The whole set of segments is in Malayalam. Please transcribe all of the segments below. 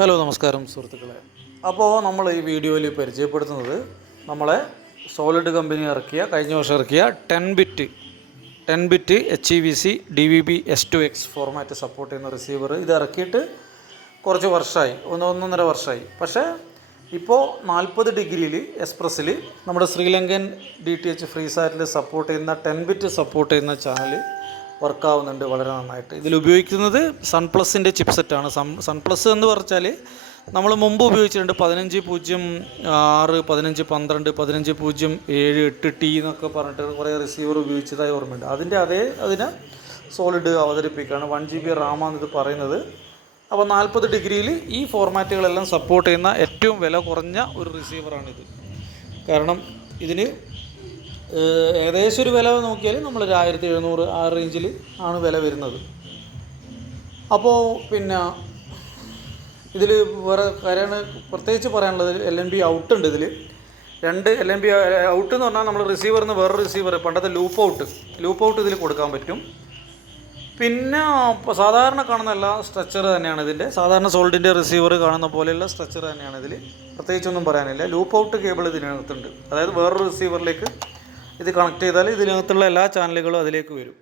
ഹലോ നമസ്കാരം സുഹൃത്തുക്കളെ. അപ്പോൾ നമ്മൾ ഈ വീഡിയോയിൽ പരിചയപ്പെടുത്തുന്നത് നമ്മളെ സോളിഡ് കമ്പനി കഴിഞ്ഞ വർഷം ഇറക്കിയ 10 bit HEVC DVB S2X format support ചെയ്യുന്ന റിസീവർ. ഇത് ഇറക്കിയിട്ട് കുറച്ച് വർഷമായി, ഒന്നൊന്നര വർഷമായി. പക്ഷേ ഇപ്പോൾ 40 ഡിഗ്രിയിൽ എക്സ്പ്രസ്സിൽ നമ്മുടെ ശ്രീലങ്കൻ DTH ഫ്രീ സാറ്റിൽ സപ്പോർട്ട് ചെയ്യുന്ന 10 ബിറ്റ് സപ്പോർട്ട് ചെയ്യുന്ന ചാനൽ വർക്കാവുന്നുണ്ട് വളരെ നന്നായിട്ട്. ഇതിൽ ഉപയോഗിക്കുന്നത് സൺപ്ലസിൻ്റെ ചിപ്സെറ്റാണ്. സൺപ്ലസ് എന്ന് പറഞ്ഞാൽ നമ്മൾ മുമ്പ് ഉപയോഗിച്ചിട്ടുണ്ട് 1506, 1512, 1507, 8T എന്നൊക്കെ പറഞ്ഞിട്ട് കുറേ റിസീവർ ഉപയോഗിച്ചതായി ഓർമ്മയുണ്ട്. അതിനെ സോളിഡ് അവതരിപ്പിക്കുകയാണ്. 1GB റാമാണ് ഇത് പറയുന്നത്. അപ്പോൾ 40 ഡിഗ്രിയിൽ ഈ ഫോർമാറ്റുകളെല്ലാം സപ്പോർട്ട് ചെയ്യുന്ന ഏറ്റവും വില കുറഞ്ഞ ഒരു റിസീവറാണിത്. കാരണം ഇതിന് ഏകദേശം ഒരു വില നോക്കിയാൽ നമ്മൾ 1700 ആ റേഞ്ചിൽ ആണ് വില വരുന്നത്. അപ്പോൾ പിന്നെ ഇതിൽ വേറെ കാര്യമാണ് പ്രത്യേകിച്ച് പറയാനുള്ളത്. LNB ഔട്ട് ഉണ്ട് ഇതിൽ. 2 LNB ഔട്ട് എന്ന് പറഞ്ഞാൽ നമ്മൾ റിസീവറിൽ നിന്ന് വേറൊരു റിസീവർ, പണ്ടത്തെ ലൂപ്പ് ഔട്ട് ഇതിൽ കൊടുക്കാൻ പറ്റും. പിന്നെ സാധാരണ കാണുന്ന എല്ലാ സ്ട്രക്ചർ തന്നെയാണ് ഇതിൻ്റെ. സാധാരണ സോൾഡിൻ്റെ റിസീവർ കാണുന്ന പോലെയുള്ള സ്ട്രക്ചർ തന്നെയാണ് ഇതിൽ. പ്രത്യേകിച്ചൊന്നും പറയാനില്ല. ലൂപ്പ് ഔട്ട് കേബിൾ ഇതിനകത്തുണ്ട്. അതായത് വേറൊരു റിസീവറിലേക്ക് ഇത് കണക്ട് ചെയ്താൽ ഇതിനകത്തുള്ള എല്ലാ ചാനലുകളും അതിലേക്ക് വരും.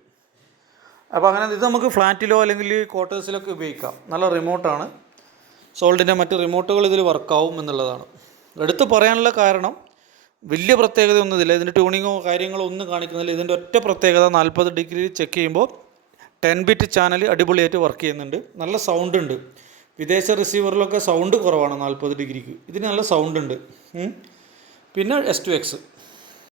അപ്പോൾ അങ്ങനെ ഇത് നമുക്ക് ഫ്ലാറ്റിലോ അല്ലെങ്കിൽ ക്വാർട്ടേഴ്സിലൊക്കെ ഉപയോഗിക്കാം. നല്ല റിമോട്ടാണ്. സോൾഡിൻ്റെ മറ്റ് റിമോട്ടുകൾ ഇതിൽ വർക്കാവും എന്നുള്ളതാണ്. എടുത്ത് പറയാനുള്ള കാരണം വലിയ പ്രത്യേകതയൊന്നുമില്ല. ഇതിൻ്റെ ട്യൂണിങ്ങോ കാര്യങ്ങളോ ഒന്നും കാണിക്കുന്നില്ല. ഇതിൻ്റെ ഒറ്റ പ്രത്യേകത 40 ഡിഗ്രി ചെക്ക് ചെയ്യുമ്പോൾ 10 ബിറ്റ് ചാനൽ അടിപൊളിയായിട്ട് വർക്ക് ചെയ്യുന്നുണ്ട്. നല്ല സൗണ്ട് ഉണ്ട്. വിദേശ റിസീവറിലൊക്കെ സൗണ്ട് കുറവാണ് 40 ഡിഗ്രിക്ക്. ഇതിന് നല്ല സൗണ്ട് ഉണ്ട്. പിന്നെ S2X